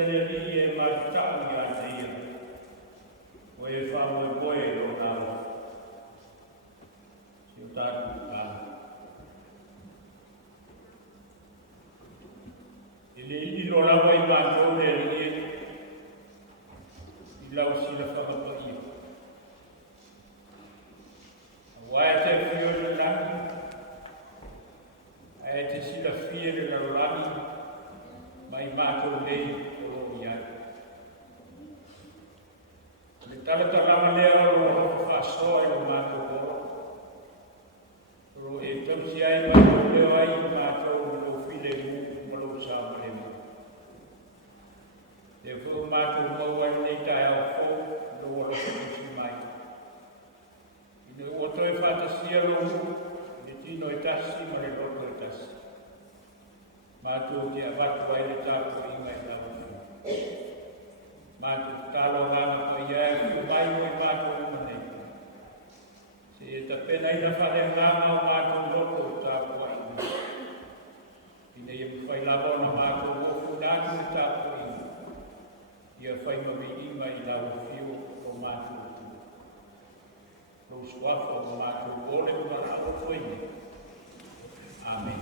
e marutau i a teia. O e whao e koe o nao. Si o tātu tā. E le ilo lawa i mātou le rie. I lau sila whakapa ia. Wae te whio le langi. Ae te sila whie le laurani. Mai mātou nei o iai. Le talata rama lea o hoko whasoa e o mātou o. Ro e tamsi ai mātou leo ai o mātou o while mu malo sa male mu. E whu mātou mau ai nei tae au fō, lo wala whakusi mai. Ine oto e whatasia lo mu, le tino e tasi ma le roto e tasi. Mātou ki a watu ai le tāpua i mai lau. Mātou tālo rana ko ia e ki mai o i mātou umanei. Se e ta pena i na whare rama o mātou roto o tāpua i mai. Ine i mwhai lava na mātou o whunātu e tāpua i mai. Ia whai mawi i mai lau whio o mātou tu. Rous wafo o mātou o le umara o whaine. Amen.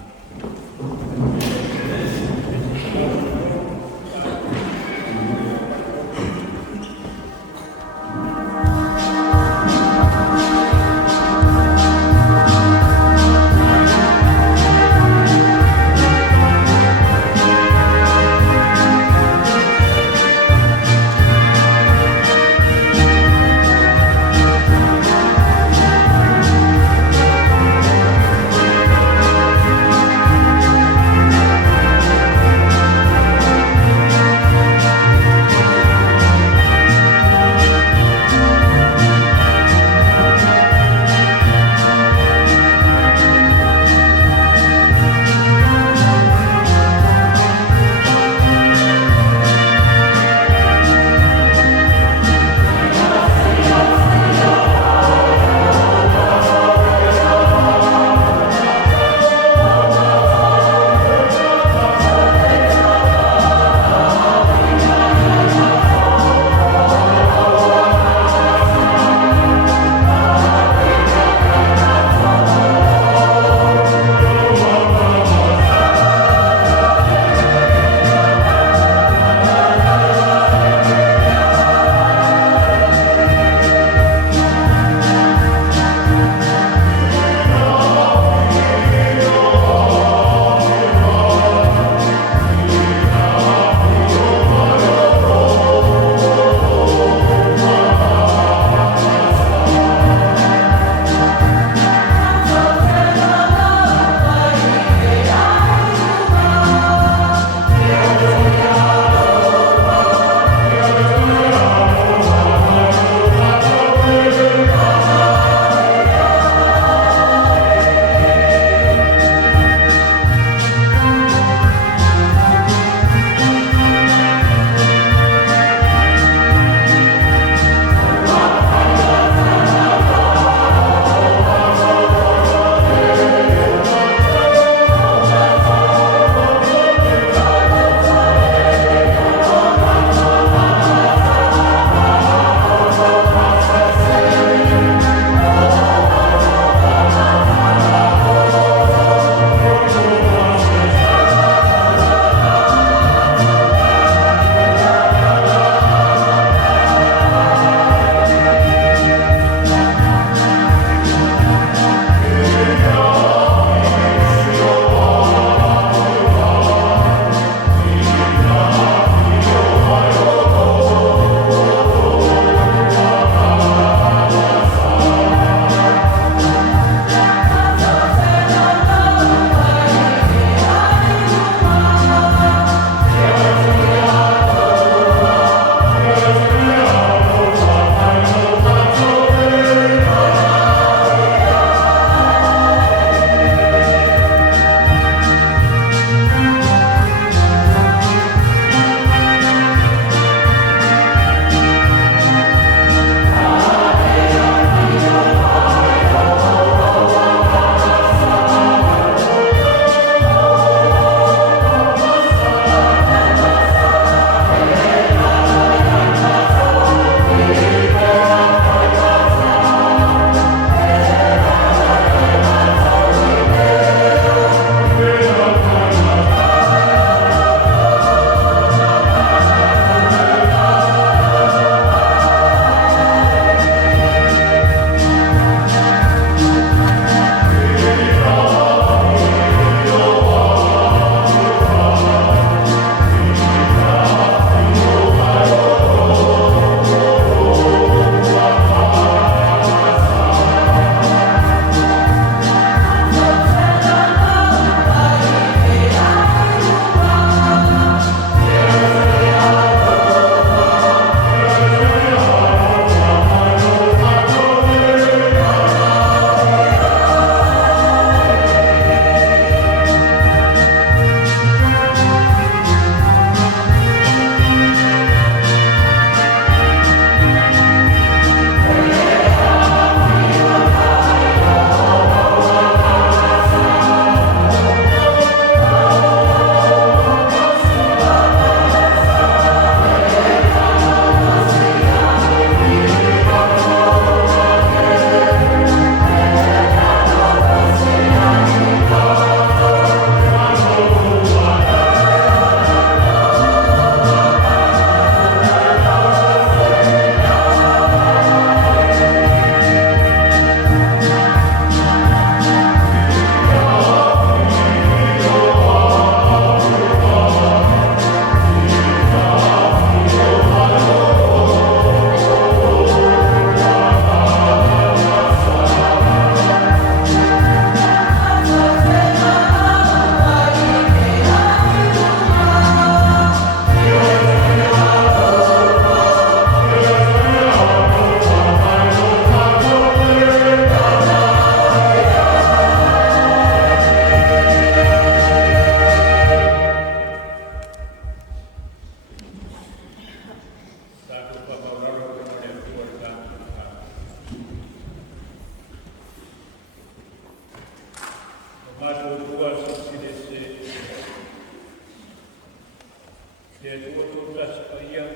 Dia tua tuta sepaia,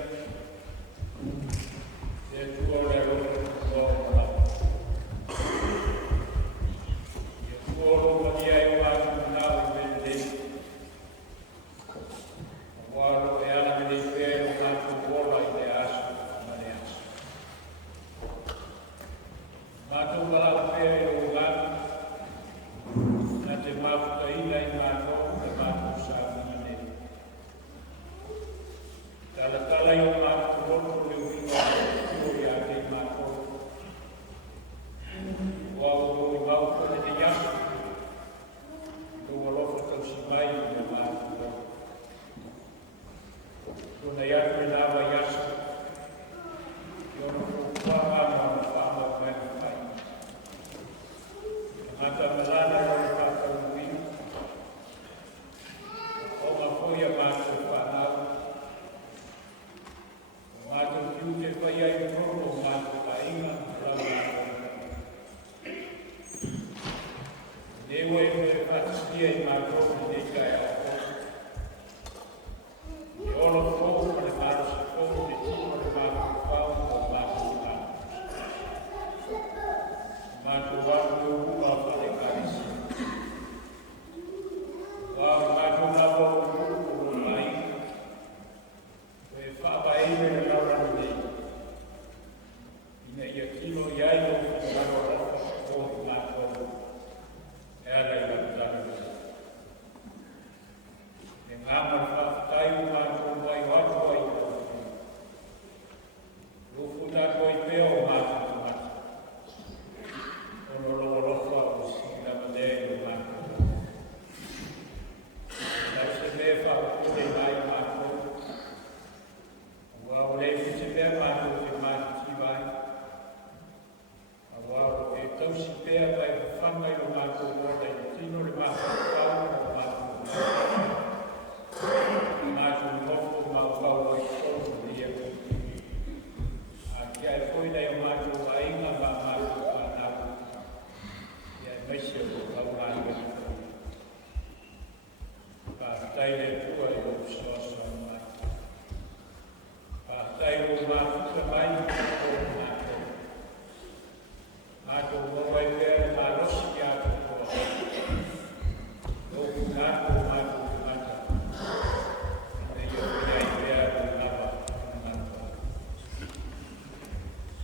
dia tua lero tua dia tua roba dia eu acho que não é bem agora é a minha fé o mato bola e de aço maneas mato bala fé o gato na te mato ainda em mato Tala yung mato roto yung iwa ya kay mato. Wow, ibaw ko na niya. Wala ko ito si May yung mato. Kung nayan ko na bayas, yung kuwaman ang pamaw may kapay. Ang kamalala yung kapalawin, o mapuya mato panaw, mato kiuke paya yung roto, mato kainga, Dewa yung patiskia yung mato, hindi kaya ako. Olo ko, malimaro sa ko, hindi ko malimaro pao, o mato ka. Mato wako yung buka palikaris. Wow, mato na wako yung buka main. Kaya papain na naman hindi. Inayakilo yayo, mato ko, mato. Era yung dami. Yung amal pa tayo mato may wato ay lufuta ko ipeo mato mato. Ololo pa o sila madero mato. Dahil sa befa o kulay may mato. Wawalay ko si befa mato si mato si bay. Wow, ito si Pea by Famay Lumato Morda, Tino Lumato, Pao Lumato, Lumato Mofo, Mapao, Ito, Dia. Kaya po na yung Mato, ay nga ba Mato, Panapo. Kaya may siya po, Pao-Mato. Patay na po ay Upsos, Mato. Patay Lumato sa bayan, Mato. Mato mawai pera maros ya ko. Doku nato mato mata. Ayo ya pera napa napa.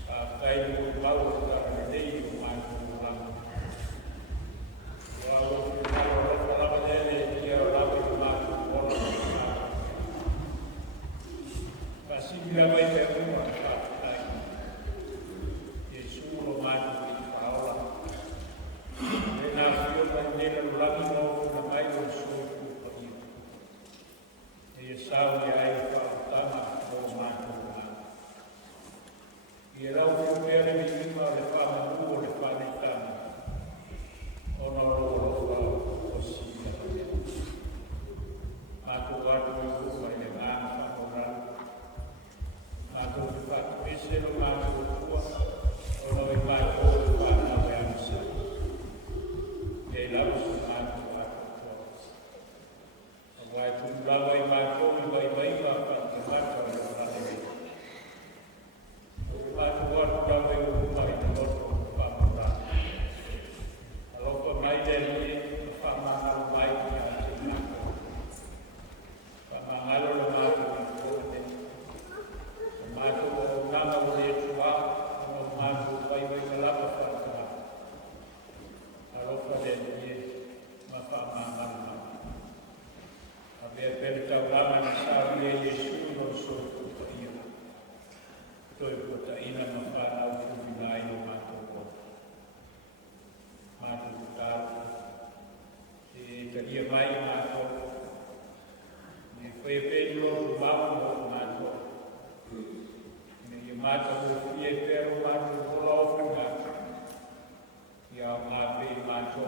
Pakai mu bau ka dei mato mato. Wao ko la badele dia rapi mato bola. Pasti dia vai ter uma patai. Yesu lo mato Renasceu bandeira do lado novo da mais do sul do país. E salve aí faltava o mato. E era o primeiro menino a levar a lua, levar a itana. O não o possível. Mato gato e o rua, ele mata, mato de fato, esse era o mato do rua, o não é mato do rua, não é a missão. They love us not to have controls. Why to love I my phone by Baiba, but the matter of nothing. But what love I would by the Lord of Pamela. A lot of my day, Pamala, my Pamala, the matter of the matter of Nana, the matter of Baiba, the love of Pamela. Alofa dele mafamama. Havia pertawama na sabi Yesu no so ia. Toi kota ina mafana o kubilai no mato ko. Mato kutalo. E talia mai mato. Ne foi pedro babo no mato. Ne mato o fie pero mato bola o mato. Ya mabe mato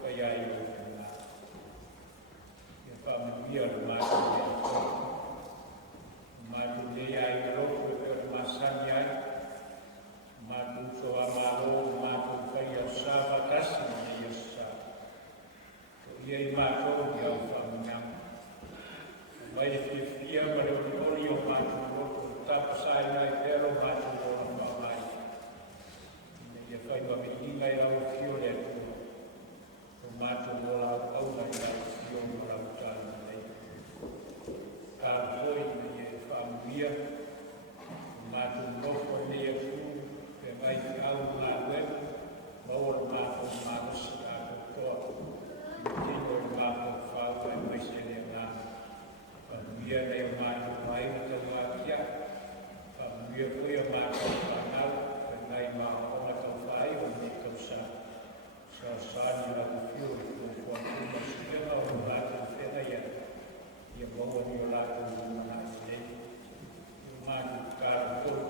kaya iyo na. Ya pamilya mato mato dia ay roko pero masanya mato so amalo mato kaya sa batas niya sa. Iya mato dia pamilya. May fifia pero ia nei o mātou mai na tau mātia, ia koe o mātou whanau, nai mā o na tau whai o ni tau sa. Sa sāni la uwhio i kua whakuma sienga o mātou whena ia. Ia maua ni o lātou umana i nei. I mātou kāra kōru.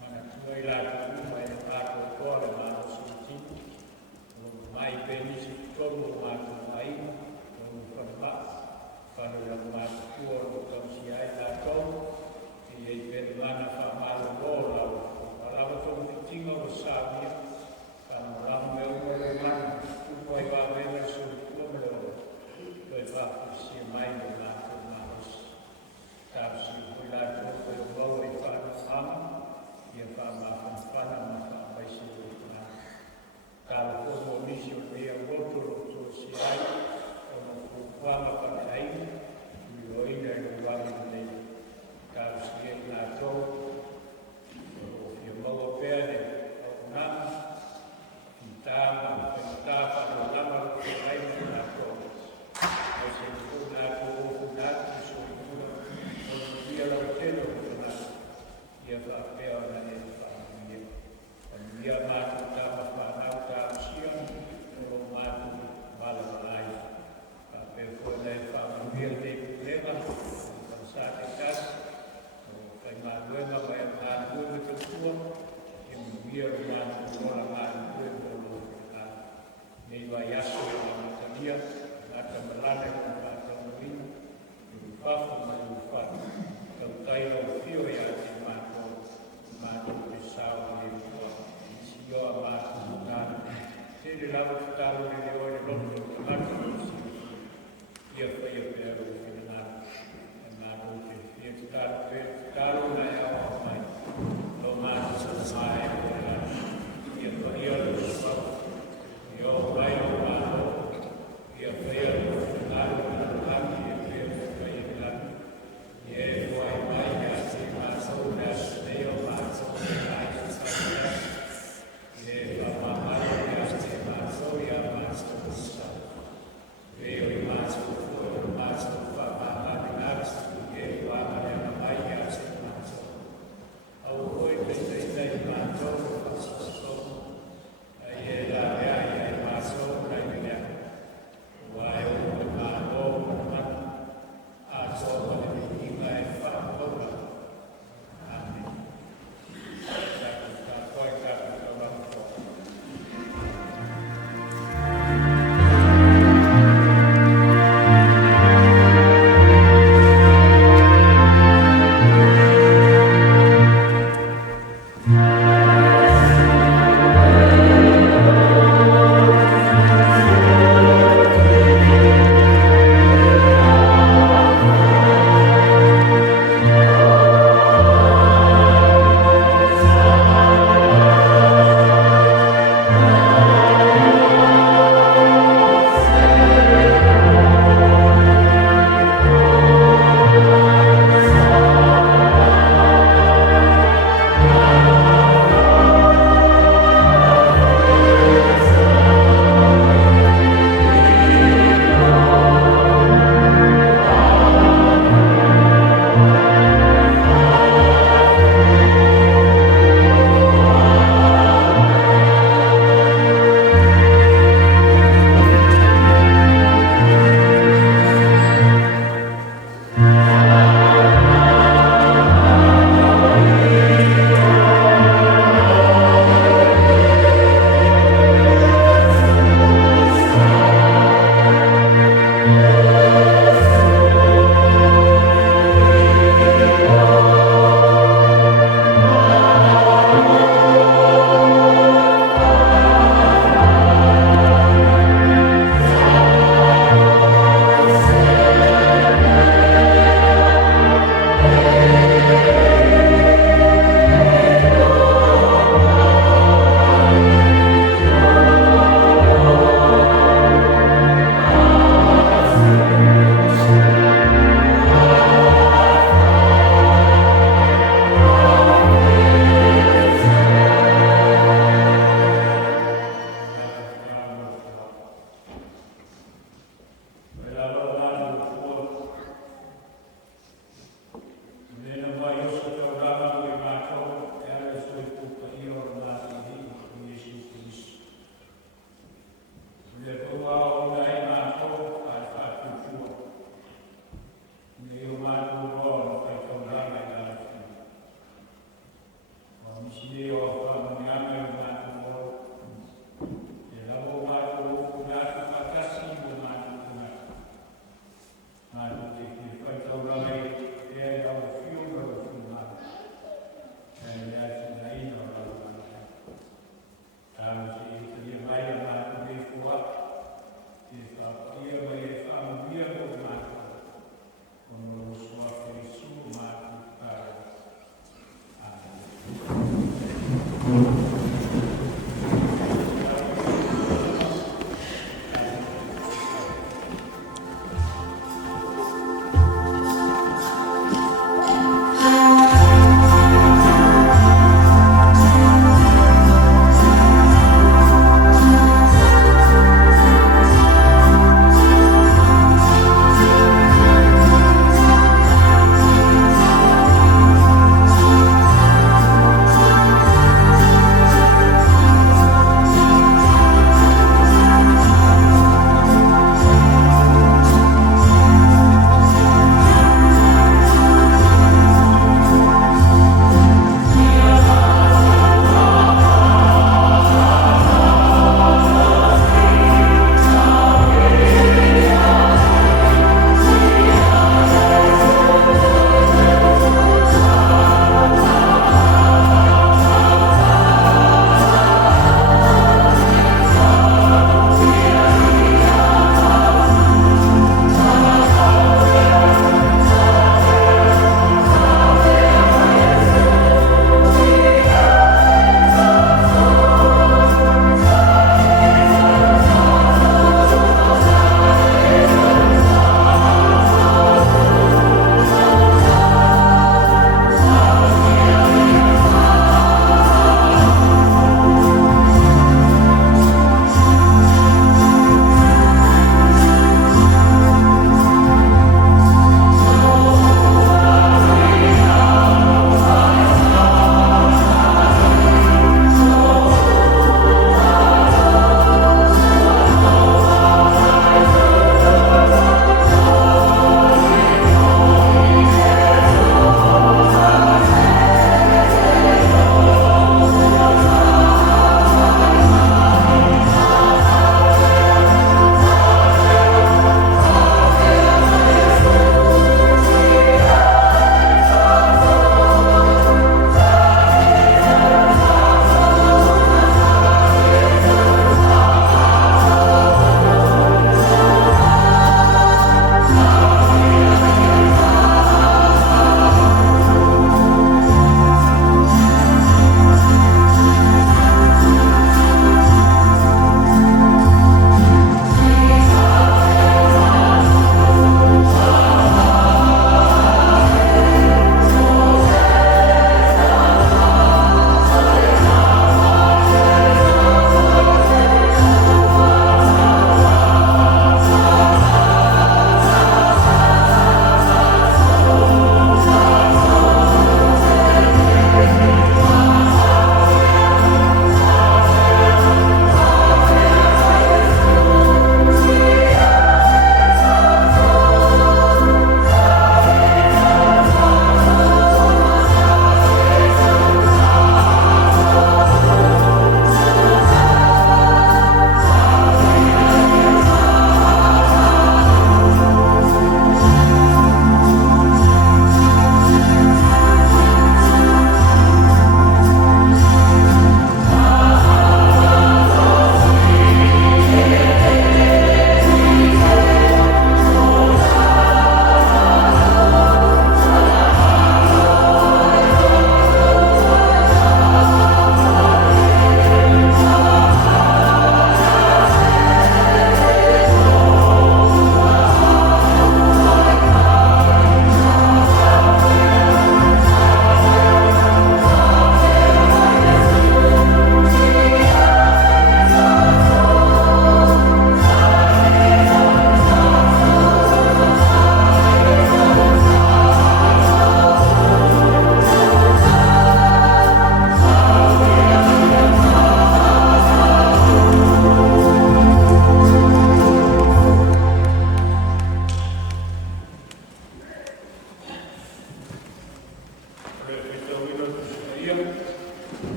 Mana tua i lātou uma e lātou kōra mātou sūtini. O mai penisi tonu o mātou maina, o whanau. Whanau la mātou kua o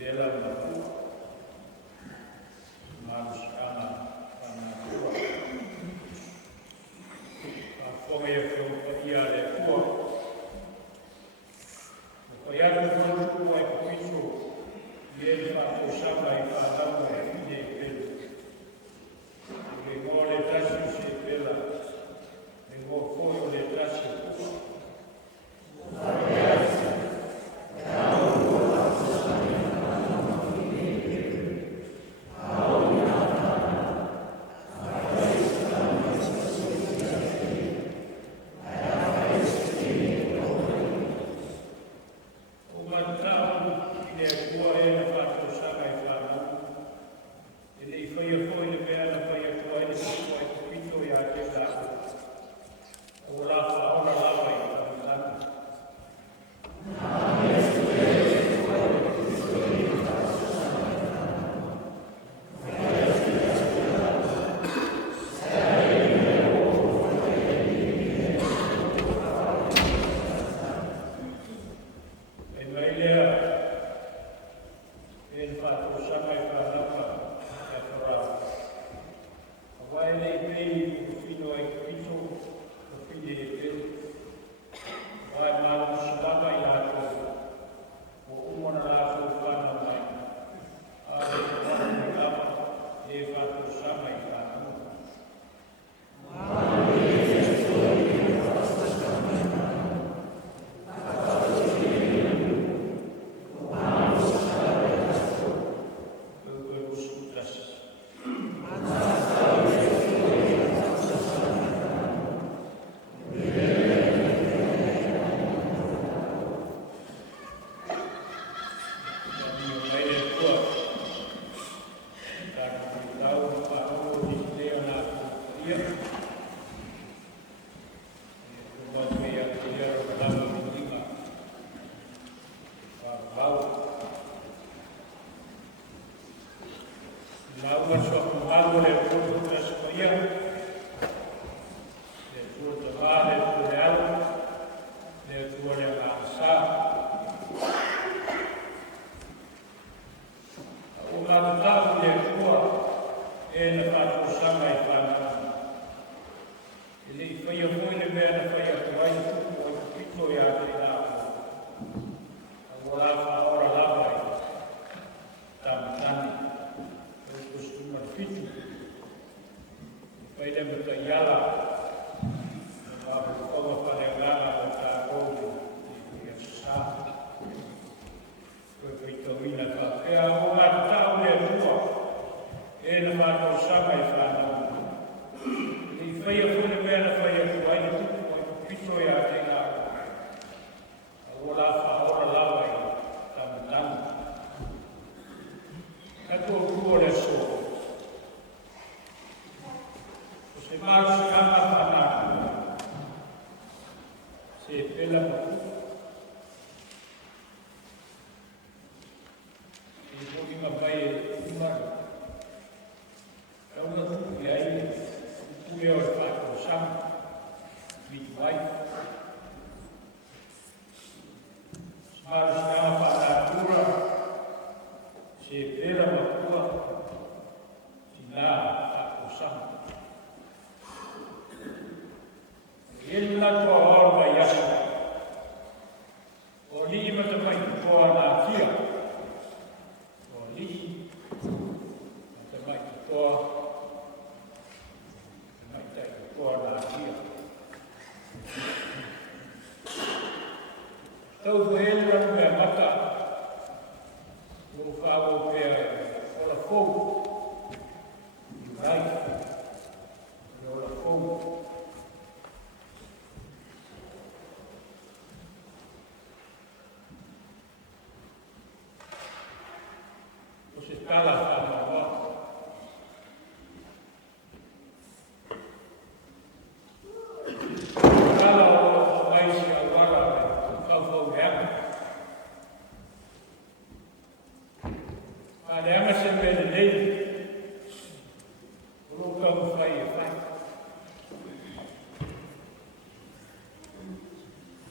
vela na rua, mas ana rua. A fome é que eu ia a rua. O paiado do grupo é por isso e ele faz o chapa e faz a mulher e ele pegou o letraço e pela pegou fogo o letraço e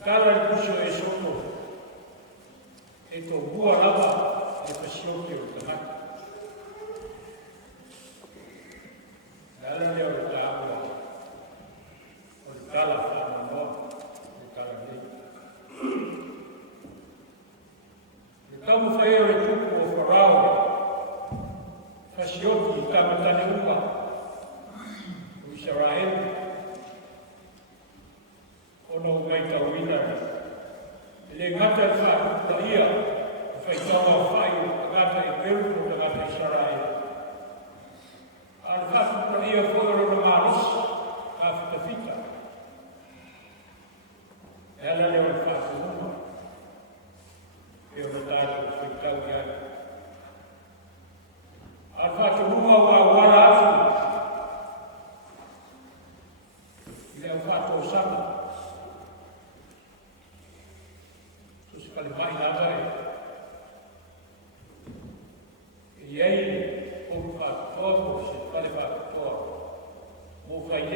Kala kusho e soto, e ko bua lava, e whasioke o te mata. Ala leo o ta apua, o le tala whananoa, o tala nei. Le tau whae o le tupu o wharao, whasioke i tamatane ua, o Israel, ono mai tauina, le ngata e whakuta ia, whaitama o whai o ngata e peru o ngata Israel. Al whakuta ia whoro na maros, a whitawhita. E ala leo le whakuta, e o na tātou whaitau ia. Al whakuta wa wara atu, i leo whakuta sama. Kali mai nada e aí o fator se kali fator o vai e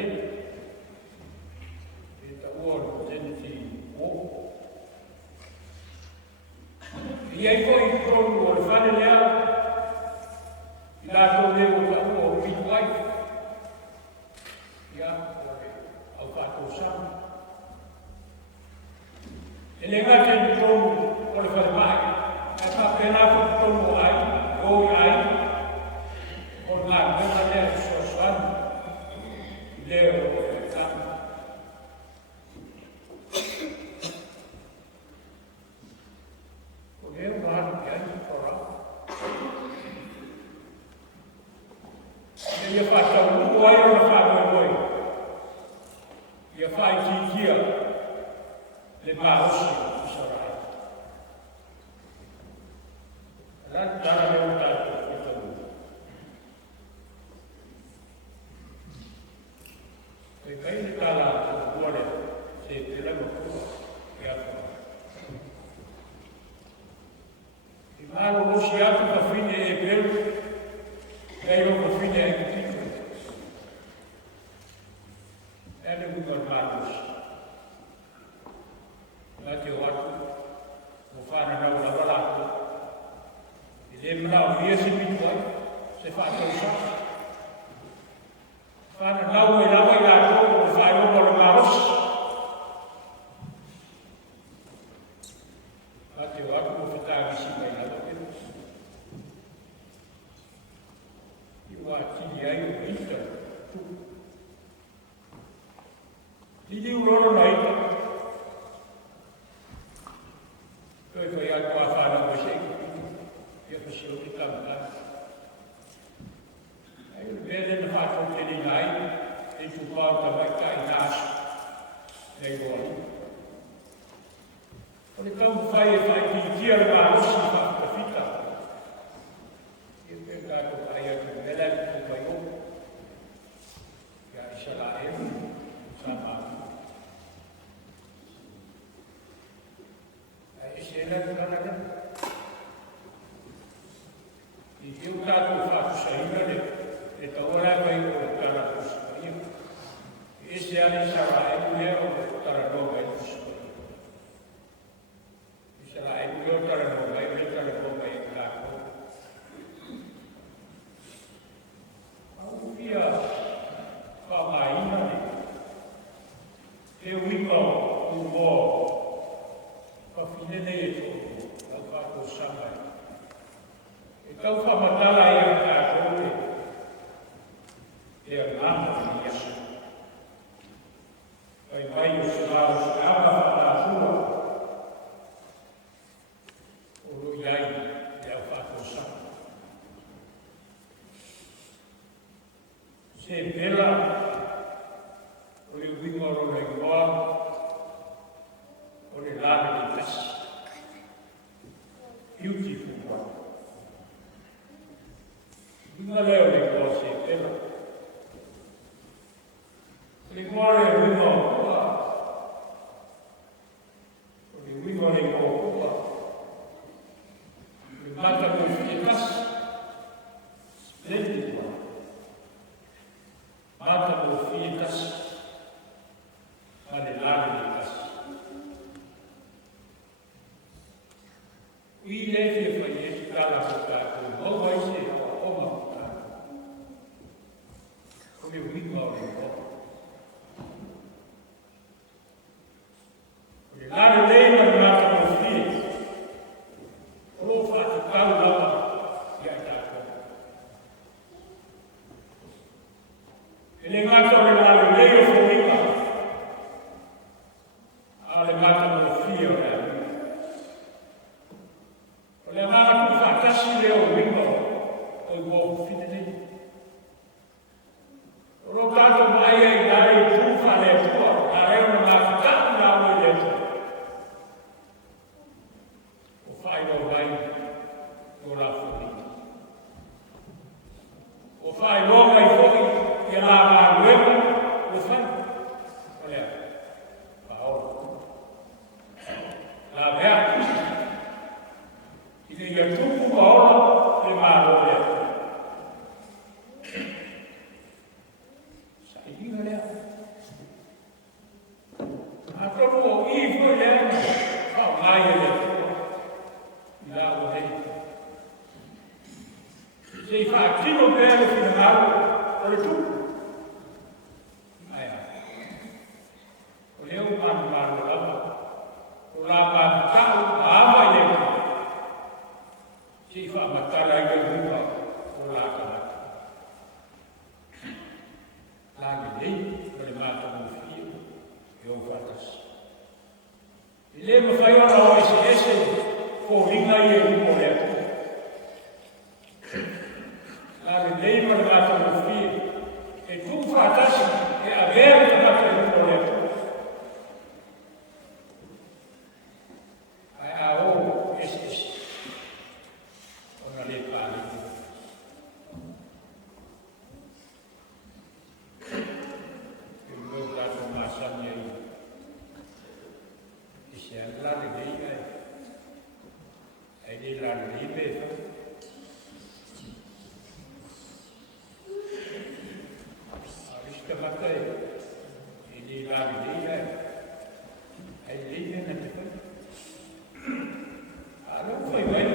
tá o gente o e aí foi pro o fale lá e lá do meu o midwife ya o fator sam ele vai ter o le whare mai, e ka pena ko tono ai, o ai, o ngā mena lea so swan, leo e tama. Ko leo manu ki ai kora. E ia whatau uko ai o na whanoi moi. Ia whai titia, le maosi o sarai. Cara meu tato, e kai ni kala kuore se te lama kua e apa. I maro mosi atu ka whine e peru, kai o ka whine e kitiko. Ene mungar maros. Nga te o atu, o whana nau la walako. E mrau ia se pituai, se whātou sa. Whāna nau e lawa i rātou o whāirongo le maros. Ate o aku o whatāgi si mai lawa peru. I wā tini ai o ita. Tini uroro na ita. Toi whai aku a whāna o seiko. Ia whasio ki tamata. Ai o vele na whātou teni nai, e tu wāu ta mai kai nāsu, nei wāu. O le kau whai e whai ki tia le mārosi whākuta whita. Ia te kāko ai atu vele ki tu kai o. Ia isa la e, sa mātu. Ai isi e nai kūrana. I teo tātou whātu saina le, e taura mai o le tara kusuparia. E se ane sara e kuhea o le tara noga e kusuparia. E sara e kuhea o tara noga e le tara noga e kāko. Au pia whamaina le, te uima o mō, whawhinene e tō, au whātou samai. E tau whamatala e a kākore, e a ngāma ni asu. Pai mai o se māu se ama whanātua, o roi ai e au whātou sama. Se pela, o le wingoro le ngoa, o le lāne le tasi. Beautiful one. Vinga leo le kua se pela. Le kua le winga o kua. O le winga le kua kua. Le mata ko fitas. Splendid one. Mata ko fitas. Ma le lare le kasi. Ui le fie fai e tala ko tātou. Mau mai se o mau tātou. Ko me wima o le ko. O le lare leina ni mata mo fi. O whātu tau lama ia tātou. E le ngata o le lare leina o wima. A le mata mo fi o le anu. O le amanga tu whātasi leo wima o i wau fine nei. O lo tātou mai e nare i tūwha le pua, a reo na ngā whakatu nā ui le pua. O whai no mai, o la whuri. O whai no mai whuri, e la ngā ruema, o whai. O lea, whaora. La mea, i te ia tupu maora, e māro lea. Sa i hinga lea. A topo o i fo lea, au mai e lea. I la o hei. Se i whaatino pēle whina māro, o le tupu. Ai a. O leo māru māro lama. O la māru tau, āma i lea. Si fa matala i rua o la kamata. Lagi nei, o le mata mo fia, e o fatas. I le ma fai ona o ese, ko ringa i e umo le aku. Lagi nei ma le mata mo fia, e tu fatas, e a vera ka mata i umo le aku. Ai a o, ese. Ona le pāle. E meu braço maçanha aí. E se é lá de liga, é de lá de liga. A vista batei. E de lá de liga, é de liga, né? Ah, não foi bem,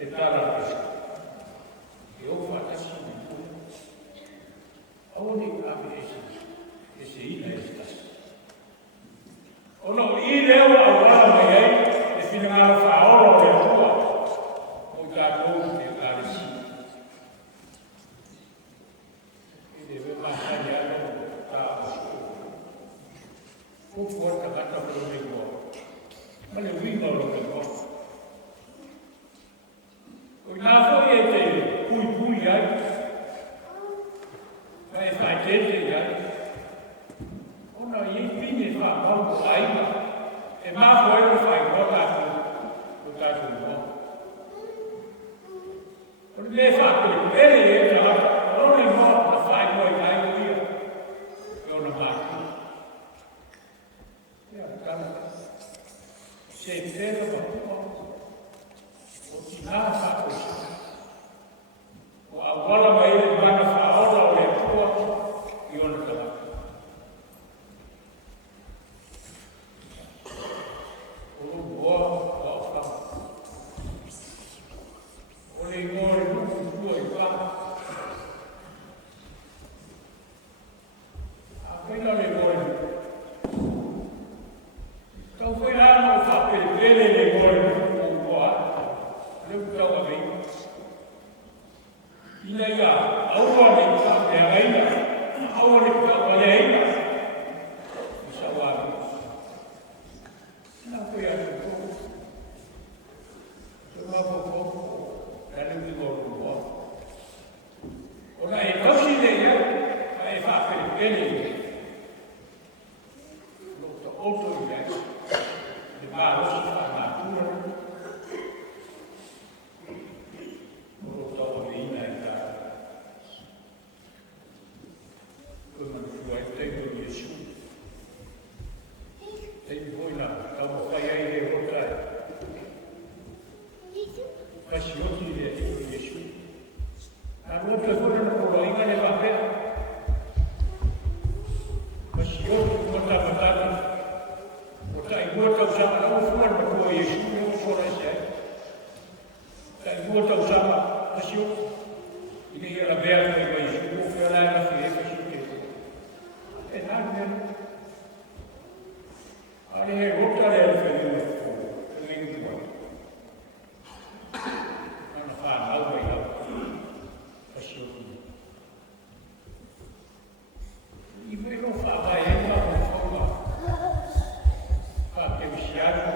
e tala pisa. E o whātasi ni pū. Aoni ame ese ina estas. Ono I leo a wala mai ei, e whina ngāra whaoro o le pua. O tātou e āresi. E le we mahani ana tā asu. O puata kata o le ngoa. Ma le winga o le ngoa. O nā whoi e te pui ai, mai whai tete ai, ona I pine wha mauku aina, e mā whoi o whai o tātou mua. O le wha pere e ta haka, o le mua na whai moi ai uia, e ona māku. Ia, tana, se pere wa pua, o tina whakosa. O awala mai le mana whaora o le pua I ona tamaka. O mua o whama. O le ngore nuku tua I whama. A whaina le ngore nuku. Kau whaina o whapere pere le ngore nuku o mua. Leu tau a veima. Ina ia, aua le ka mea reina, aua le ka mea reina. Isa wāmi. Nā koe atu kōku. Te wapo kōku, rane mi kōku mua. Ona e tausi le ia, a e whapere pene ia. Lota oto ia, le mārosi wha mātura. Lota o reina e tā. Koe manu fuai te ko Iesu. Te i hoi nā, kau mo whai ai e rotai. Kai mua tau sama, asio. Ini ia la bea mai mai su, fea la na fie ka su te. E nā mea. Ale he rota le ale fea mua ko, e ngi mua. Ana wha mau mai au, asio ki. I me no wha mai e mua mo whaua. Wha te wisiano.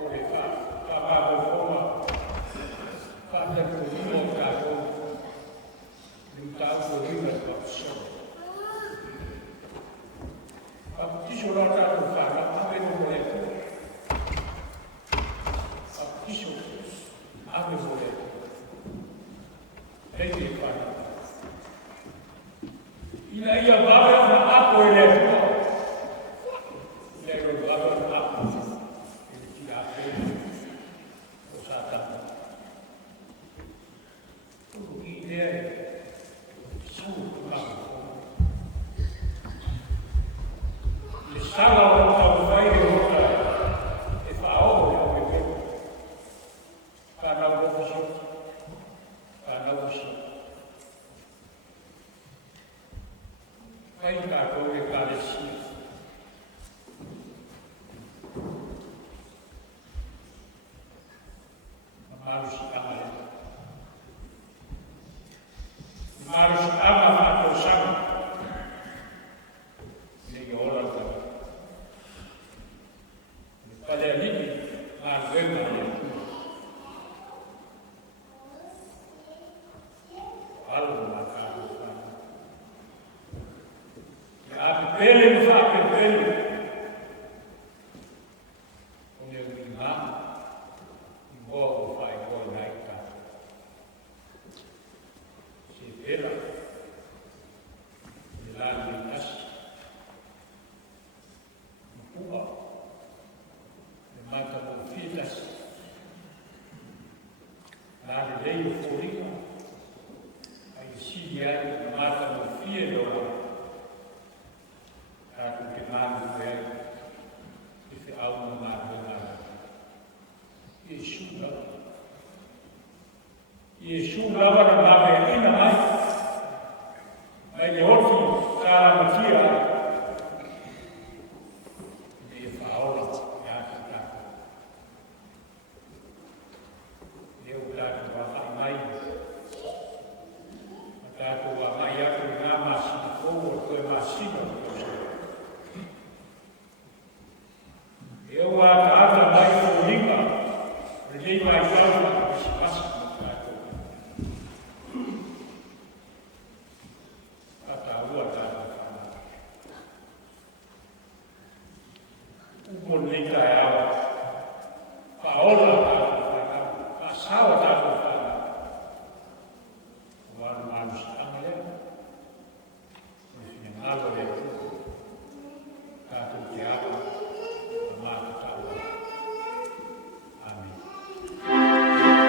O le wha mau whaua. Wha te kōhino kātou. Tau ko rima ko so. Tiso la ta ko fa, ave no mo le. Tiso ave mo le. Ei fa. Ina ia va na apo ele. Le ro va na apo. Ti a fe. O sa ta. Tu idea. Sala o tau whai e hota e whaoho e au e pēo. Whanau rokoso, whanau osi. Whai kātou e kāresia. Marusi amare. Marusi ama whatou sama. Pada ini, bagaimana? Algo macam apa? Ya, pelem, pelem. Oleh imam, bawa fai bawa naikkan. Si bela, melalui nasi, buah. Mata mo filas. Nāre leio fōringa. Ai siri ai, mata mo fie loa. Tāku te mānu koe ai. I te au no mānu ngāra. Iesu lawa. Iesu lawa na māme ina mai. Mai le hoti kāra matia ai. Amin.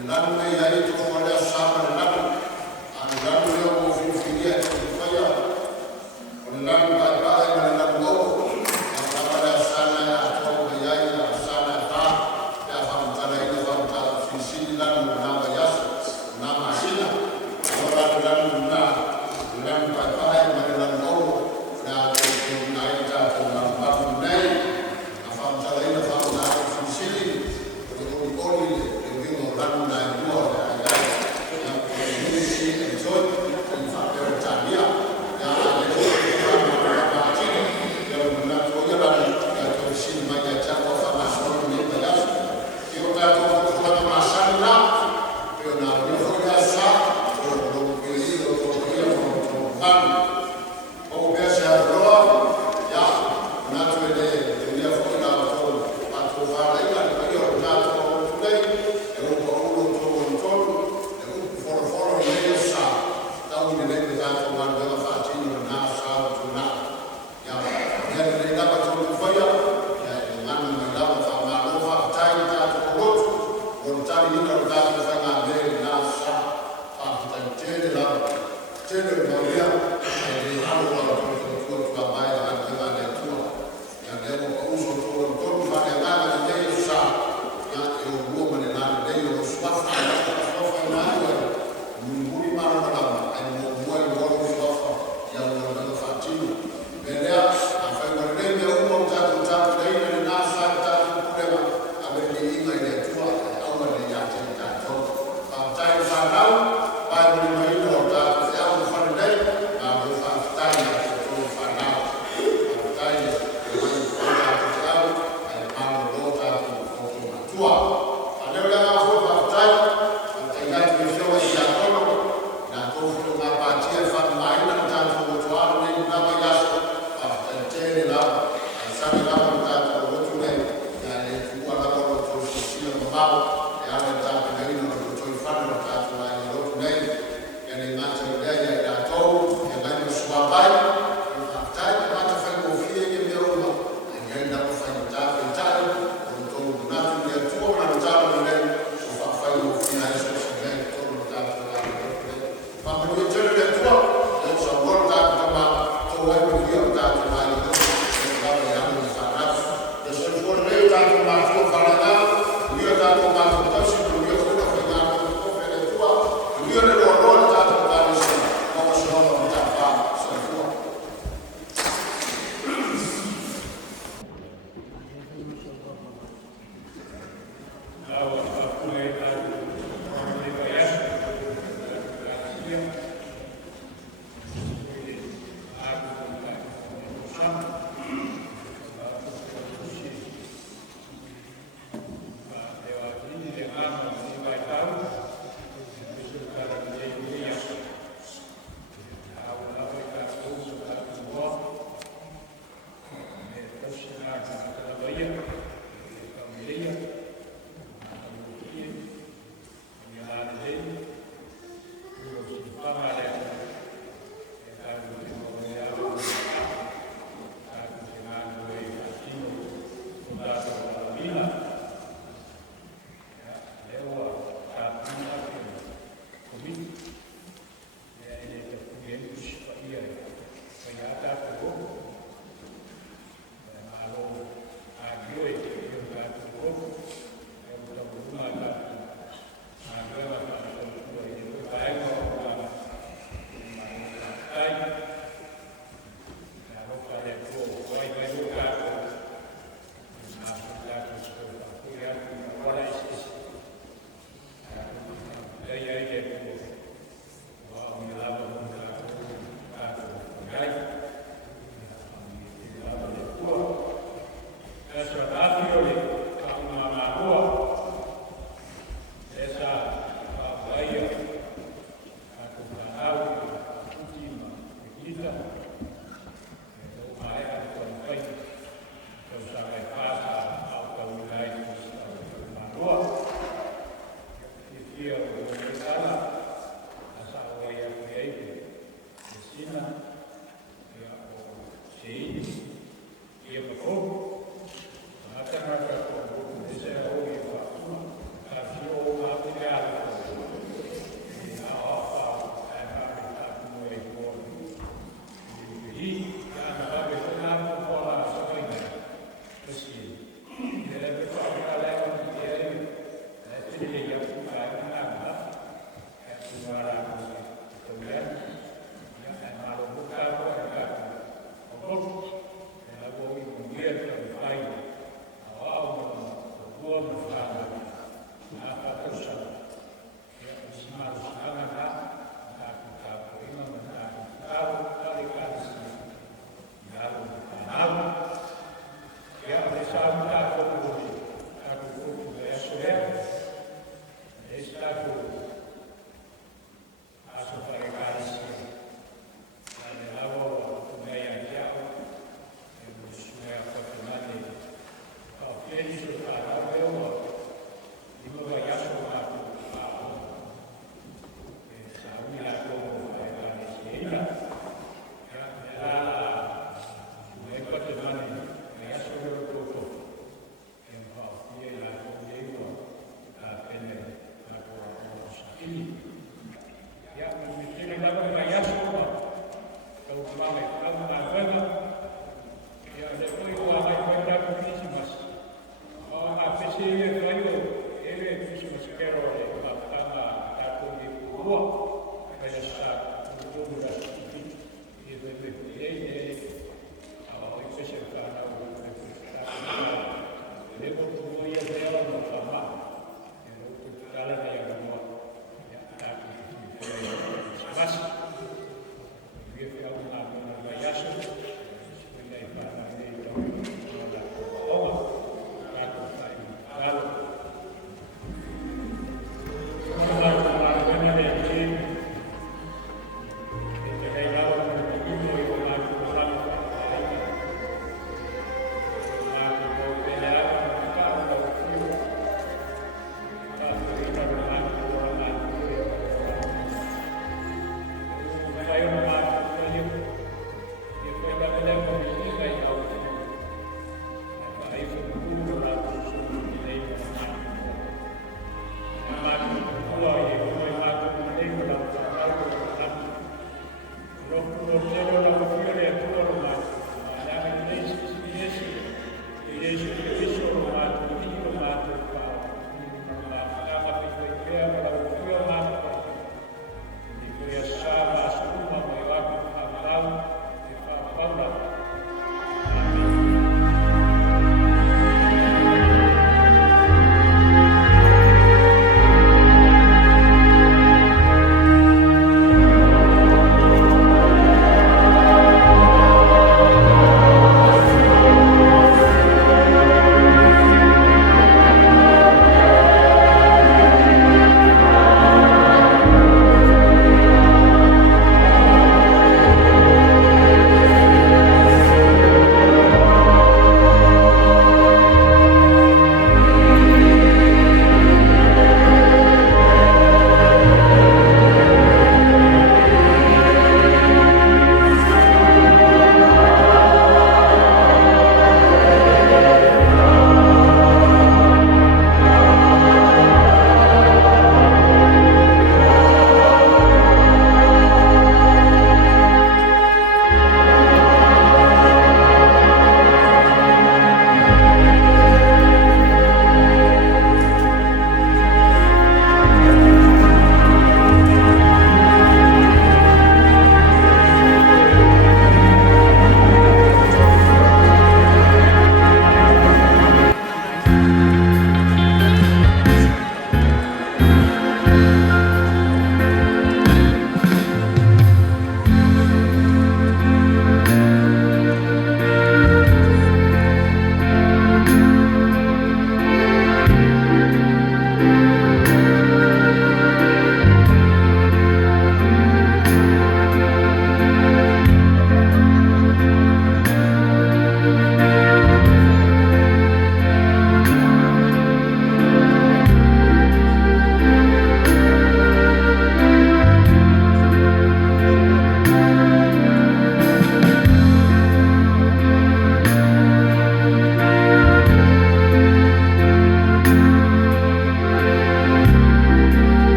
Rinaldo e aí tu olha a chapa de nada, a